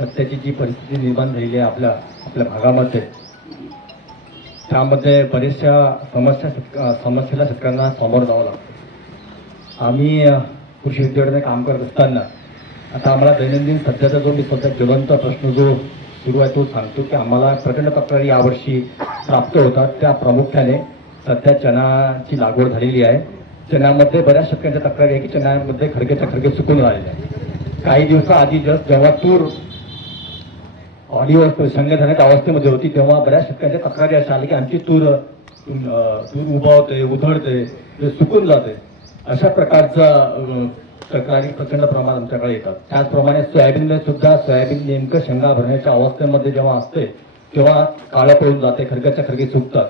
सध्याची जी परिस्थिती निर्माण झालेली आहे आपल्या आपल्या भागामध्ये त्यामध्ये बऱ्याचशा समस्या शेतक- समस्येला शेतकऱ्यांना सामोरं जावं लागतं. आम्ही कृषी विद्यापीठात काम करत असताना आता आम्हाला दैनंदिन सध्याचा जो मी सध्या ज्वलंत प्रश्न जो सुरू आहे तो सांगतो की आम्हाला प्रचंड तक्रारी यावर्षी प्राप्त होतात. त्या प्रामुख्याने सध्या चणाची लागवड झालेली आहे. चण्यामध्ये बऱ्याच शेतकऱ्यांच्या तक्रारी आहे की चण्यामध्ये खडकेच्या खडके सुकून राहिलेले आहे काही दिवसाआधी जस्ट जेव्हा तूर ऑलिव्हर संघटनेत अवस्थेमध्ये होती. तेव्हा बऱ्याच शेतकऱ्यांच्या तक्रारी अशा आल्या की आमची तूर तूर उभावते उधळते ते सुकून जाते. अशा प्रकारचा तक्रारी प्रचंड प्रमाणात आमच्याकडे येतात. त्याचप्रमाणे सोयाबीनला सुद्धा सोयाबीन नेमकं शेंगा भरण्याच्या अवस्थेमध्ये जेव्हा असते तेव्हा काळं पडून जाते खरग्याच्या खरगे सुकतात.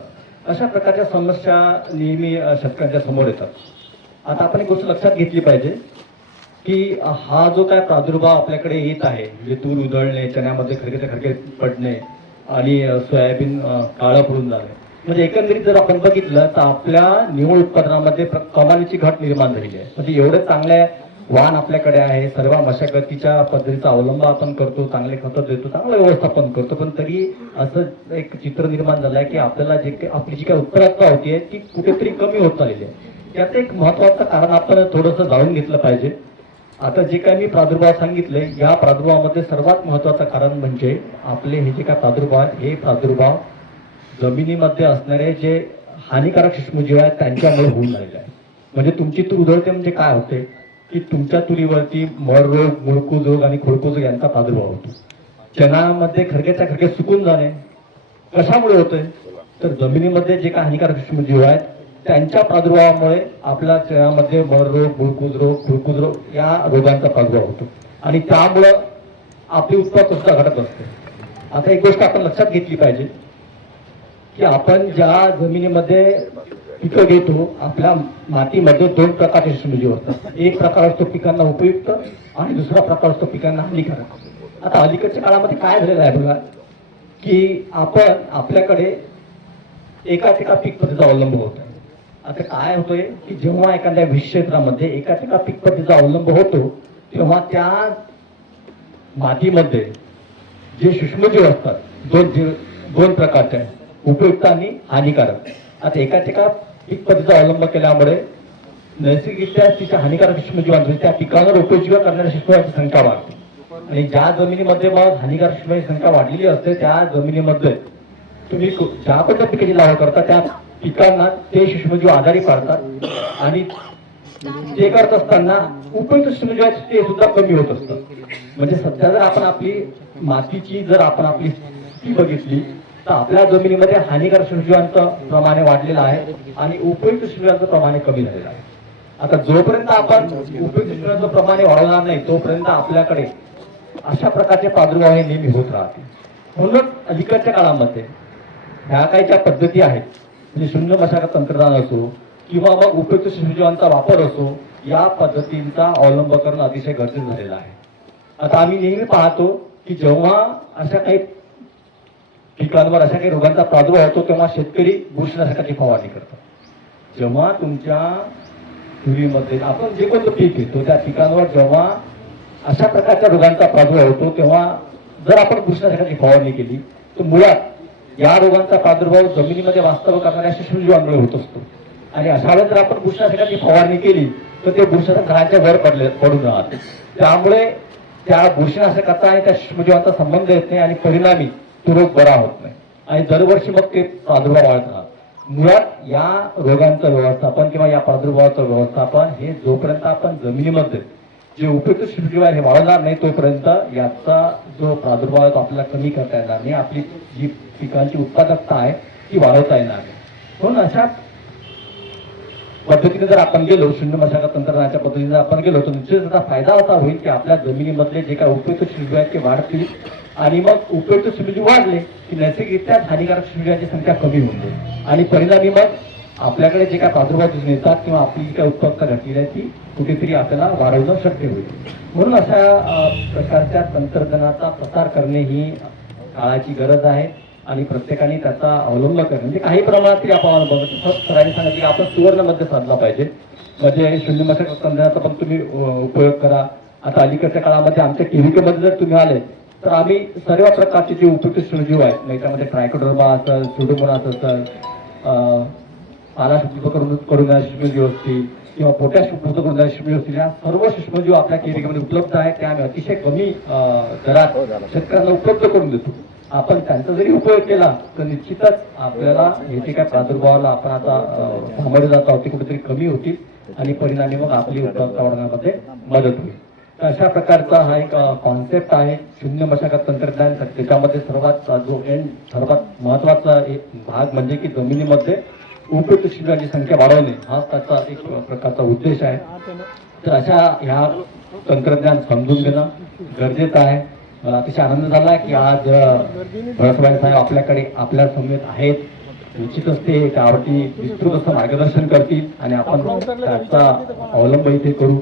अशा प्रकारच्या समस्या नेहमी शेतकऱ्यांच्या समोर येतात. आता आपण एक गोष्ट लक्षात घेतली पाहिजे. की हा जो काय प्रादुर्भाव आपल्याकडे येत आहे म्हणजे तूर उधळणे चण्यामध्ये खडकेचे खडके पडणे आणि सोयाबीन काळं पडून जाणे. म्हणजे एकंदरीत जर आपण बघितलं तर आपल्या निवड उत्पादनामध्ये कमालीची घट निर्माण झालेली आहे. म्हणजे एवढे चांगले वाहन आपल्याकडे आहे सर्व मशागतीच्या पद्धतीचा अवलंब आपण करतो चांगले खतं देतो चांगलं व्यवस्थापन करतो पण तरी असं एक चित्र निर्माण झालं आहे की आपल्याला जे काही आपली जी काही उत्पादकता होती ती कुठेतरी कमी होत चाललेली आहे. त्याचं एक महत्वाचं कारण आपण थोडंसं जाणून घेतलं पाहिजे. आता जे काय मी प्रादुर्भाव सांगितले या प्रादुर्भावामध्ये सर्वात महत्वाचं कारण म्हणजे आपले हे जे काय प्रादुर्भाव आहेत, हे प्रादुर्भाव जमिनीमध्ये असणारे जे हानिकारक सूक्ष्मजीव आहेत त्यांच्यामुळे होऊन राहिले आहे म्हणजे तुमची तूर उधळते म्हणजे काय होते? की तुमच्या तुरीवरती मळ रोग मुळकूज रोग आणि खोडकूज रोग यांचा प्रादुर्भाव होतो. चणामध्ये खडक्याच्या खडके सुकून जाणे कशामुळे होते? तर जमिनीमध्ये जे काही हानिकारक सूक्ष्मजीव आहेत त्यांच्या प्रादुर्भावामुळे आपल्या शरीरामध्ये मळरोग भुळकुज रोग भुळकुज रोग या रोगांचा प्रादुर्भाव होतो. आणि त्यामुळं आपली उत्पाद सुद्धा घटत असते. आता एक गोष्ट आपण लक्षात घेतली पाहिजे की आपण ज्या जमिनीमध्ये पिकं घेतो आपल्या मातीमध्ये दोन प्रकारचे सूक्ष्मजीव असतात. एक प्रकार असतो पिकांना उपयुक्त आणि दुसरा प्रकार असतो पिकांना हानिकारक. आता अलीकडच्या काळामध्ये काय झालेलं आहे बघा की आपण आपल्याकडे एकाच एका पीक पद्धतीचा अवलंब होतो आता काय होतोय की जेव्हा एखाद्या क्षेत्रामध्ये एकाच एका पीक पद्धतीचा अवलंब होतो तेव्हा त्या मातीमध्ये जे सूक्ष्मजीव असतात दोन जीव दोन प्रकारचे उपयुक्त आणि हानिकारक. आता एकाच एका पीक पद्धतीचा अवलंब केल्यामुळे नैसर्गिकरित्या तिच्या हानिकारक सूक्ष्मजीवांची त्या पिकांवर उपजीव करणाऱ्या सूक्ष्मजीवांची संख्या वाढते. आणि ज्या जमिनीमध्ये मग हानिकारक सूक्ष्मजीवांची संख्या वाढलेली असते त्या जमिनीमध्ये तुम्ही ज्या पण त्या पिकाची लागवड करता त्या पिकांना ते सूक्ष्मजीव आजारी पाडतात आणि ते करत असताना उपयुक्त सूक्ष्मजीव ते सुद्धा कमी होत असत म्हणजे सध्या जर आपण आपली मातीची जर आपण आपली स्थिती बघितली तर आपल्या जमिनीमध्ये हानिकारक सूक्ष्मजीवांचं प्रमाण वाढलेलं आहे आणि उपयुक्त सूक्ष्मजीवांचं प्रमाण कमी झालेलं आहे. आता जोपर्यंत आपण उपयुक्त सूक्ष्मजीवांचं प्रमाण वाढवणार नाही तोपर्यंत आपल्याकडे अशा प्रकारचे प्रादुर्भाव हे नेहमी होत राहतील. म्हणून अलीकडच्या काळामध्ये ह्या काही ज्या पद्धती आहेत म्हणजे शून्य मशागत तंत्रज्ञान असो किंवा मग उपयुक्त शिशुजीवांचा वापर असो या पद्धतींचा अवलंब करणं अतिशय गरजेचं झालेलं आहे. आता आम्ही नेहमी पाहतो की जेव्हा अशा काही पिकांवर अशा काही रोगांचा प्रादुर्भाव होतो तेव्हा शेतकरी बुरशीनाशकाची फवारणी करतो. जेव्हा तुमच्या तुरीमध्ये आपण जे कोणतं पीक घेतो त्या पिकांवर जेव्हा अशा प्रकारच्या रोगांचा प्रादुर्भाव होतो तेव्हा जर आपण बुरशीनाशकाची फवारणी केली तर मुळात या रोगांचा प्रादुर्भाव जमिनीमध्ये वास्तव करणाऱ्या सूक्ष्मजीवांमुळे होत असतो. आणि अशावेळेस जर आपण बुरशीनाशकाची फवारणी केली तर ते बुरशीनाशक घराच्या वर पडले पडून राहते त्यामुळे त्या बुरशीनाशकाचा आणि त्या सूक्ष्मजीवांचा संबंध येत नाही आणि परिणामी तो रोग बरा होत नाही. आणि दरवर्षी मग ते प्रादुर्भाव वाढतात. मुळात या रोगांचं व्यवस्थापन किंवा या प्रादुर्भावाचं व्यवस्थापन हे जोपर्यंत आपण जमिनीमध्ये जे उपयुक्त सूक्ष्मजीव आहे हे वाढणार नाही तोपर्यंत याचा जो प्रादुर्भाव आहे तो आपल्याला कमी करता येणार नाही. आपली जी पिकांची उत्पादकता आहे ती वाढवता येणार नाही. म्हणून अशा पद्धतीने जर आपण गेलो शून्य मशागत तंत्रज्ञानाच्या पद्धतीने जर आपण गेलो तर निश्चितच त्याचा फायदा असा होईल की आपल्या जमिनीमधले जे काही उपयुक्त शिल्प आहेत ते वाढतील आणि मग उपयुक्त शिल्प वाढले की नैसर्गिकरित्या हानिकारक शिल्पाची संख्या कमी होईल आणि परिणामी मग आपल्याकडे जे काय प्रादुर्भाव दिसून येतात किंवा आपली जी काय उत्पादकता घटलेली आहे ती कुठेतरी आपल्याला वाढवणं शक्य होईल. म्हणून अशा प्रकारच्या तंत्रज्ञानाचा प्रसार करणे ही काळाची गरज आहे आणि प्रत्येकाने त्याचा अवलंब करणे. म्हणजे काही प्रमाणात तरी आपण अनुभव सरांनी सांगितलं की आपण सुवर्णमध्ये साधला पाहिजे. म्हणजे शून्य मशागत तंत्रज्ञानाचा पण तुम्ही उपयोग करा. आता अलीकडच्या काळामध्ये आमच्या केविकेमध्ये जर तुम्ही आले तर आम्ही सर्व प्रकारचे जे उपयुक्त सृजीव आहेत नाही त्यामध्ये म्हणजे ट्रायकोडर्मा असेल सुडोमोनास असेल पाला शुद्ध करून करून सूक्ष्मजीव असतील किंवा पोटॅश उपलब्ध करून सूक्ष्मजीव असतील या सर्व सूक्ष्मजीव आपल्या केरिकेमध्ये उपलब्ध आहेत त्या आम्ही अतिशय कमी दरात शेतकऱ्यांना उपलब्ध करून देतो. आपण त्यांचा जरी उपयोग केला तर निश्चितच आपल्याला हे जे काय प्रादुर्भावाला आपण आता सामोरे जात आहोत ते कुठेतरी कमी होतील आणि परिणामी मग आपली उत्पादकता वाढवण्यामध्ये मदत होईल. तर अशा प्रकारचा हा एक कॉन्सेप्ट आहे शून्य मशागत तंत्रज्ञान. तर त्याच्यामध्ये सर्वात जो एंड सर्वात महत्त्वाचा एक भाग म्हणजे की जमिनीमध्ये उपयुक्त शिबिराची संख्या वाढवणे हा त्याचा एक प्रकारचा उद्देश आहे. तर अशा ह्या तंत्रज्ञान समजून घेणं गरजेचं आहे. मला अतिशय आनंद झाला की आज भरतभाई साहेब आपल्याकडे आपल्या समेत आहेत. निश्चितच ते त्यावरती विस्तृत असं मार्गदर्शन करतील आणि आपण त्याचा अवलंब इथे करू.